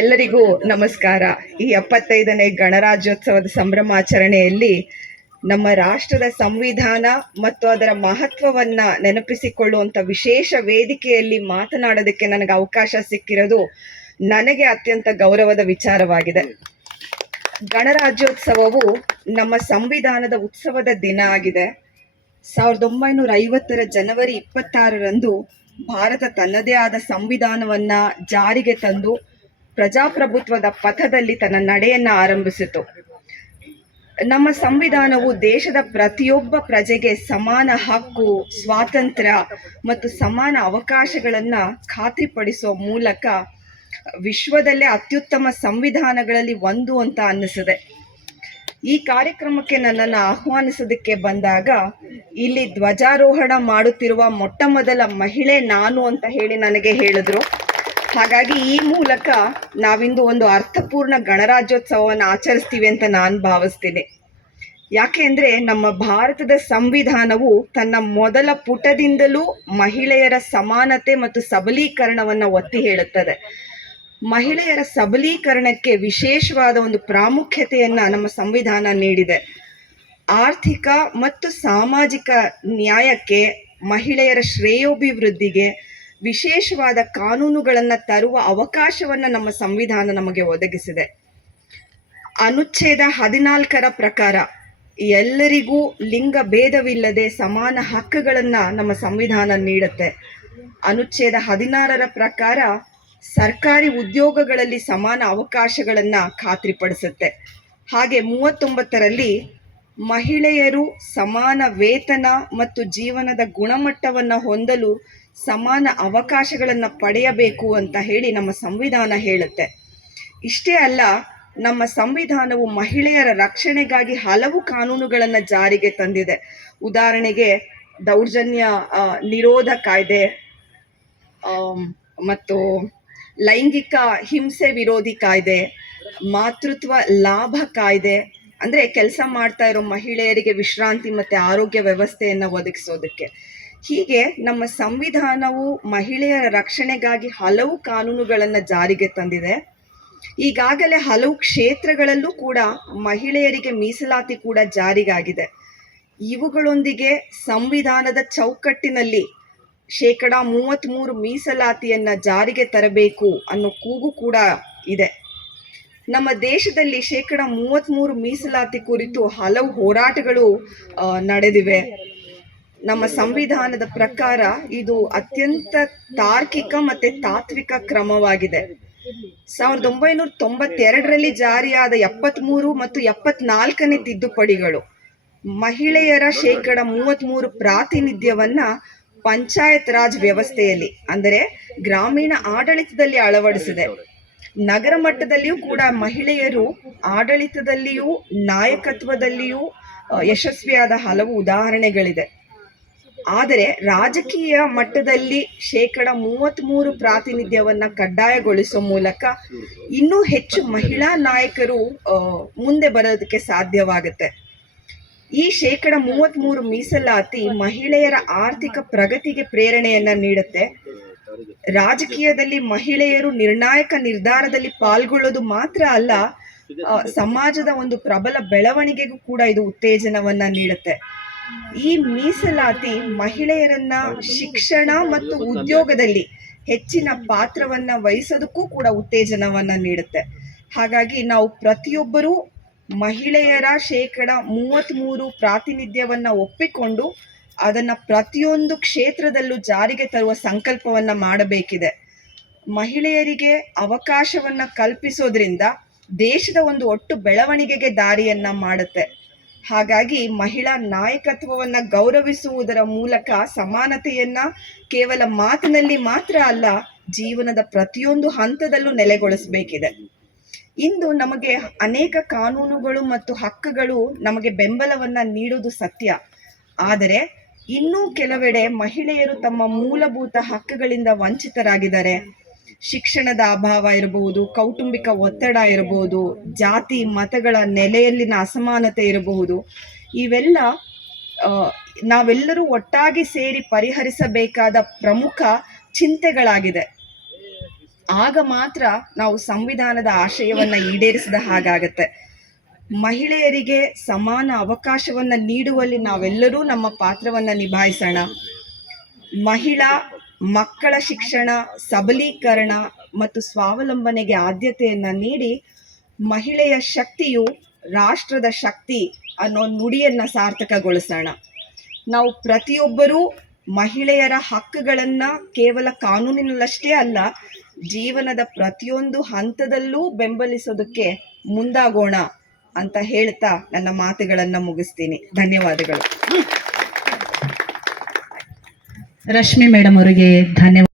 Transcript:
ಎಲ್ಲರಿಗೂ ನಮಸ್ಕಾರ. ಈ ಎಪ್ಪತ್ತೈದನೇ ಗಣರಾಜ್ಯೋತ್ಸವದ ಸಂಭ್ರಮಾಚರಣೆಯಲ್ಲಿ ನಮ್ಮ ರಾಷ್ಟ್ರದ ಸಂವಿಧಾನ ಮತ್ತು ಅದರ ಮಹತ್ವವನ್ನ ನೆನಪಿಸಿಕೊಳ್ಳುವಂತ ವಿಶೇಷ ವೇದಿಕೆಯಲ್ಲಿ ಮಾತನಾಡೋದಕ್ಕೆ ನನಗೆ ಅವಕಾಶ ಸಿಕ್ಕಿರೋದು ನನಗೆ ಅತ್ಯಂತ ಗೌರವದ ವಿಚಾರವಾಗಿದೆ. ಗಣರಾಜ್ಯೋತ್ಸವವು ನಮ್ಮ ಸಂವಿಧಾನದ ಉತ್ಸವದ ದಿನ ಆಗಿದೆ. ಸಾವಿರದ ಒಂಬೈನೂರ ಐವತ್ತರ ಜನವರಿ ಇಪ್ಪತ್ತಾರರಂದು ಭಾರತ ತನ್ನದೇ ಆದ ಸಂವಿಧಾನವನ್ನ ಜಾರಿಗೆ ತಂದು ಪ್ರಜಾಪ್ರಭುತ್ವದ ಪಥದಲ್ಲಿ ತನ್ನ ನಡೆಯನ್ನ ಆರಂಭಿಸಿತು. ನಮ್ಮ ಸಂವಿಧಾನವು ದೇಶದ ಪ್ರತಿಯೊಬ್ಬ ಪ್ರಜೆಗೆ ಸಮಾನ ಹಕ್ಕು, ಸ್ವಾತಂತ್ರ್ಯ ಮತ್ತು ಸಮಾನ ಅವಕಾಶಗಳನ್ನ ಖಾತ್ರಿಪಡಿಸುವ ಮೂಲಕ ವಿಶ್ವದಲ್ಲೇ ಅತ್ಯುತ್ತಮ ಸಂವಿಧಾನಗಳಲ್ಲಿ ಒಂದು ಅಂತ ಅನ್ನಿಸಿದೆ. ಈ ಕಾರ್ಯಕ್ರಮಕ್ಕೆ ನನ್ನನ್ನು ಆಹ್ವಾನಿಸೋದಕ್ಕೆ ಬಂದಾಗ, ಇಲ್ಲಿ ಧ್ವಜಾರೋಹಣ ಮಾಡುತ್ತಿರುವ ಮೊಟ್ಟ ಮೊದಲ ಮಹಿಳೆ ನಾನು ಅಂತ ಹೇಳಿ ನನಗೆ ಹೇಳಿದ್ರು. ಹಾಗಾಗಿ ಈ ಮೂಲಕ ನಾವಿಂದು ಒಂದು ಅರ್ಥಪೂರ್ಣ ಗಣರಾಜ್ಯೋತ್ಸವವನ್ನು ಆಚರಿಸ್ತೀವಿ ಅಂತ ನಾನು ಭಾವಿಸ್ತೇನೆ. ಯಾಕೆ ಅಂದರೆ ನಮ್ಮ ಭಾರತದ ಸಂವಿಧಾನವು ತನ್ನ ಮೊದಲ ಪುಟದಿಂದಲೂ ಮಹಿಳೆಯರ ಸಮಾನತೆ ಮತ್ತು ಸಬಲೀಕರಣವನ್ನು ಒತ್ತಿ ಹೇಳುತ್ತದೆ. ಮಹಿಳೆಯರ ಸಬಲೀಕರಣಕ್ಕೆ ವಿಶೇಷವಾದ ಒಂದು ಪ್ರಾಮುಖ್ಯತೆಯನ್ನು ನಮ್ಮ ಸಂವಿಧಾನ ನೀಡಿದೆ. ಆರ್ಥಿಕ ಮತ್ತು ಸಾಮಾಜಿಕ ನ್ಯಾಯಕ್ಕೆ ಮಹಿಳೆಯರ ಶ್ರೇಯೋಭಿವೃದ್ಧಿಗೆ ವಿಶೇಷವಾದ ಕಾನೂನುಗಳನ್ನು ತರುವ ಅವಕಾಶವನ್ನು ನಮ್ಮ ಸಂವಿಧಾನ ನಮಗೆ ಒದಗಿಸಿದೆ. ಅನುಚ್ಛೇದ ಹದಿನಾಲ್ಕರ ಪ್ರಕಾರ ಎಲ್ಲರಿಗೂ ಲಿಂಗ ಭೇದವಿಲ್ಲದೆ ಸಮಾನ ಹಕ್ಕುಗಳನ್ನು ನಮ್ಮ ಸಂವಿಧಾನ ನೀಡುತ್ತೆ. ಅನುಚ್ಛೇದ ಹದಿನಾರರ ಪ್ರಕಾರ ಸರ್ಕಾರಿ ಉದ್ಯೋಗಗಳಲ್ಲಿ ಸಮಾನ ಅವಕಾಶಗಳನ್ನು ಖಾತ್ರಿಪಡಿಸುತ್ತೆ. ಹಾಗೆ ಮೂವತ್ತೊಂಬತ್ತರಲ್ಲಿ ಮಹಿಳೆಯರು ಸಮಾನ ವೇತನ ಮತ್ತು ಜೀವನದ ಗುಣಮಟ್ಟವನ್ನು ಹೊಂದಲು ಸಮಾನ ಅವಕಾಶಗಳನ್ನು ಪಡೆಯಬೇಕು ಅಂತ ಹೇಳಿ ನಮ್ಮ ಸಂವಿಧಾನ ಹೇಳುತ್ತೆ. ಇಷ್ಟೇ ಅಲ್ಲ, ನಮ್ಮ ಸಂವಿಧಾನವು ಮಹಿಳೆಯರ ರಕ್ಷಣೆಗಾಗಿ ಹಲವು ಕಾನೂನುಗಳನ್ನು ಜಾರಿಗೆ ತಂದಿದೆ. ಉದಾಹರಣೆಗೆ, ದೌರ್ಜನ್ಯ ನಿರೋಧ ಕಾಯ್ದೆ ಮತ್ತು ಲೈಂಗಿಕ ಹಿಂಸೆ ವಿರೋಧಿ ಕಾಯ್ದೆ, ಮಾತೃತ್ವ ಲಾಭ ಕಾಯ್ದೆ, ಅಂದರೆ ಕೆಲಸ ಮಾಡ್ತಾ ಇರೋ ಮಹಿಳೆಯರಿಗೆ ವಿಶ್ರಾಂತಿ ಮತ್ತು ಆರೋಗ್ಯ ವ್ಯವಸ್ಥೆಯನ್ನು ಒದಗಿಸೋದಕ್ಕೆ. ಹೀಗೆ ನಮ್ಮ ಸಂವಿಧಾನವು ಮಹಿಳೆಯರ ರಕ್ಷಣೆಗಾಗಿ ಹಲವು ಕಾನೂನುಗಳನ್ನು ಜಾರಿಗೆ ತಂದಿದೆ. ಈಗಾಗಲೇ ಹಲವು ಕ್ಷೇತ್ರಗಳಲ್ಲೂ ಕೂಡ ಮಹಿಳೆಯರಿಗೆ ಮೀಸಲಾತಿ ಕೂಡ ಜಾರಿಗಾಗಿದೆ ಇವುಗಳೊಂದಿಗೆ ಸಂವಿಧಾನದ ಚೌಕಟ್ಟಿನಲ್ಲಿ ಶೇಕಡ ಮೂವತ್ತ್ಮೂರು ಮೀಸಲಾತಿಯನ್ನು ಜಾರಿಗೆ ತರಬೇಕು ಅನ್ನೋ ಕೂಗು ಕೂಡ ಇದೆ. ನಮ್ಮ ದೇಶದಲ್ಲಿ ಶೇಕಡ ಮೂವತ್ತ್ಮೂರು ಮೀಸಲಾತಿ ಕುರಿತು ಹಲವು ಹೋರಾಟಗಳು ನಡೆದಿವೆ. ನಮ್ಮ ಸಂವಿಧಾನದ ಪ್ರಕಾರ ಇದು ಅತ್ಯಂತ ತಾರ್ಕಿಕ ಮತ್ತು ತಾತ್ವಿಕ ಕ್ರಮವಾಗಿದೆ. ಸಾವಿರದ ಒಂಬೈನೂರ ತೊಂಬತ್ತೆರಡರಲ್ಲಿ ಜಾರಿಯಾದ ಎಪ್ಪತ್ತ್ಮೂರು ಮತ್ತು ಎಪ್ಪತ್ನಾಲ್ಕನೇ ತಿದ್ದುಪಡಿಗಳು ಮಹಿಳೆಯರ ಶೇಕಡ ಮೂವತ್ತ್ಮೂರು ಪ್ರಾತಿನಿಧ್ಯವನ್ನ ಪಂಚಾಯತ್ ರಾಜ್ ವ್ಯವಸ್ಥೆಯಲ್ಲಿ, ಅಂದರೆ ಗ್ರಾಮೀಣ ಆಡಳಿತದಲ್ಲಿ ಅಳವಡಿಸಿದೆ. ನಗರ ಮಟ್ಟದಲ್ಲಿಯೂ ಕೂಡ ಮಹಿಳೆಯರು ಆಡಳಿತದಲ್ಲಿಯೂ, ನಾಯಕತ್ವದಲ್ಲಿಯೂ ಯಶಸ್ವಿಯಾದ ಹಲವು ಉದಾಹರಣೆಗಳಿದೆ. ಆದರೆ ರಾಜಕೀಯ ಮಟ್ಟದಲ್ಲಿ ಶೇಕಡ ಮೂವತ್ತ್ಮೂರು ಪ್ರಾತಿನಿಧ್ಯವನ್ನು ಕಡ್ಡಾಯಗೊಳಿಸೋ ಮೂಲಕ ಇನ್ನೂ ಹೆಚ್ಚು ಮಹಿಳಾ ನಾಯಕರು ಮುಂದೆ ಬರೋದಕ್ಕೆ ಸಾಧ್ಯವಾಗುತ್ತೆ. ಈ ಶೇಕಡ ಮೂವತ್ತ್ಮೂರು ಮೀಸಲಾತಿ ಮಹಿಳೆಯರ ಆರ್ಥಿಕ ಪ್ರಗತಿಗೆ ಪ್ರೇರಣೆಯನ್ನು ನೀಡುತ್ತೆ. ರಾಜಕೀಯದಲ್ಲಿ ಮಹಿಳೆಯರು ನಿರ್ಣಾಯಕ ನಿರ್ಧಾರದಲ್ಲಿ ಪಾಲ್ಗೊಳ್ಳೋದು ಮಾತ್ರ ಅಲ್ಲ ಸಮಾಜದ ಒಂದು ಪ್ರಬಲ ಬೆಳವಣಿಗೆಗೂ ಕೂಡ ಇದು ಉತ್ತೇಜನವನ್ನ ನೀಡುತ್ತೆ. ಈ ಮೀಸಲಾತಿ ಮಹಿಳೆಯರನ್ನ ಶಿಕ್ಷಣ ಮತ್ತು ಉದ್ಯೋಗದಲ್ಲಿ ಹೆಚ್ಚಿನ ಪಾತ್ರವನ್ನ ವಹಿಸೋದಕ್ಕೂ ಕೂಡ ಉತ್ತೇಜನವನ್ನ ನೀಡುತ್ತೆ. ಹಾಗಾಗಿ ನಾವು ಪ್ರತಿಯೊಬ್ಬರೂ ಮಹಿಳೆಯರ ಶೇಕಡ ಮೂವತ್ತ್ಮೂರು ಪ್ರಾತಿನಿಧ್ಯವನ್ನ ಒಪ್ಪಿಕೊಂಡು ಅದನ್ನ ಪ್ರತಿಯೊಂದು ಕ್ಷೇತ್ರದಲ್ಲೂ ಜಾರಿಗೆ ತರುವ ಸಂಕಲ್ಪವನ್ನ ಮಾಡಬೇಕಿದೆ. ಮಹಿಳೆಯರಿಗೆ ಅವಕಾಶವನ್ನ ಕಲ್ಪಿಸೋದ್ರಿಂದ ದೇಶದ ಒಂದು ಒಟ್ಟು ಬೆಳವಣಿಗೆಗೆ ದಾರಿಯನ್ನ ಮಾಡುತ್ತೆ. ಹಾಗಾಗಿ ಮಹಿಳಾ ನಾಯಕತ್ವವನ್ನ ಗೌರವಿಸುವುದರ ಮೂಲಕ ಸಮಾನತೆಯನ್ನ ಕೇವಲ ಮಾತಿನಲ್ಲಿ ಮಾತ್ರ ಅಲ್ಲ, ಜೀವನದ ಪ್ರತಿಯೊಂದು ಹಂತದಲ್ಲೂ ನೆಲೆಗೊಳಿಸಬೇಕಿದೆ. ಇಂದು ನಮಗೆ ಅನೇಕ ಕಾನೂನುಗಳು ಮತ್ತು ಹಕ್ಕುಗಳು ನಮಗೆ ಬೆಂಬಲವನ್ನ ನೀಡುವುದು ಸತ್ಯ. ಆದರೆ ಇನ್ನೂ ಕೆಲವೆಡೆ ಮಹಿಳೆಯರು ತಮ್ಮ ಮೂಲಭೂತ ಹಕ್ಕುಗಳಿಂದ ವಂಚಿತರಾಗಿದ್ದಾರೆ. ಶಿಕ್ಷಣದ ಅಭಾವ ಇರಬಹುದು, ಕೌಟುಂಬಿಕ ಒತ್ತಡ ಇರಬಹುದು, ಜಾತಿ, ಮತಗಳ ನೆಲೆಯಲ್ಲಿನ ಅಸಮಾನತೆ ಇರಬಹುದು. ಇವೆಲ್ಲ ನಾವೆಲ್ಲರೂ ಒಟ್ಟಾಗಿ ಸೇರಿ ಪರಿಹರಿಸಬೇಕಾದ ಪ್ರಮುಖ ಚಿಂತೆಗಳಾಗಿದೆ. ಆಗ ಮಾತ್ರ ನಾವು ಸಂವಿಧಾನದ ಆಶಯವನ್ನ ಈಡೇರಿಸಿದ ಹಾಗಾಗತ್ತೆ. ಮಹಿಳೆಯರಿಗೆ ಸಮಾನ ಅವಕಾಶವನ್ನ ನೀಡುವಲ್ಲಿ ನಾವೆಲ್ಲರೂ ನಮ್ಮ ಪಾತ್ರವನ್ನ ನಿಭಾಯಿಸೋಣ. ಮಹಿಳಾ ಮಕ್ಕಳ ಶಿಕ್ಷಣ, ಸಬಲೀಕರಣ ಮತ್ತು ಸ್ವಾವಲಂಬನೆಗೆ ಆದ್ಯತೆಯನ್ನು ನೀಡಿ ಮಹಿಳೆಯ ಶಕ್ತಿಯು ರಾಷ್ಟ್ರದ ಶಕ್ತಿ ಅನ್ನೋ ನುಡಿಯನ್ನ ಸಾರ್ಥಕಗೊಳಿಸೋಣ. ನಾವು ಪ್ರತಿಯೊಬ್ಬರೂ ಮಹಿಳೆಯರ ಹಕ್ಕುಗಳನ್ನು ಕೇವಲ ಕಾನೂನಿನಲ್ಲಷ್ಟೇ ಅಲ್ಲ, ಜೀವನದ ಪ್ರತಿಯೊಂದು ಹಂತದಲ್ಲೂ ಬೆಂಬಲಿಸೋದಕ್ಕೆ ಮುಂದಾಗೋಣ ಅಂತ ಹೇಳ್ತಾ ನನ್ನ ಮಾತುಗಳನ್ನು ಮುಗಿಸ್ತೀನಿ. ಧನ್ಯವಾದಗಳು. ರಶ್ಮಿ ಮೇಡಮ್ ಅವರಿಗೆ ಧನ್ಯವಾದ.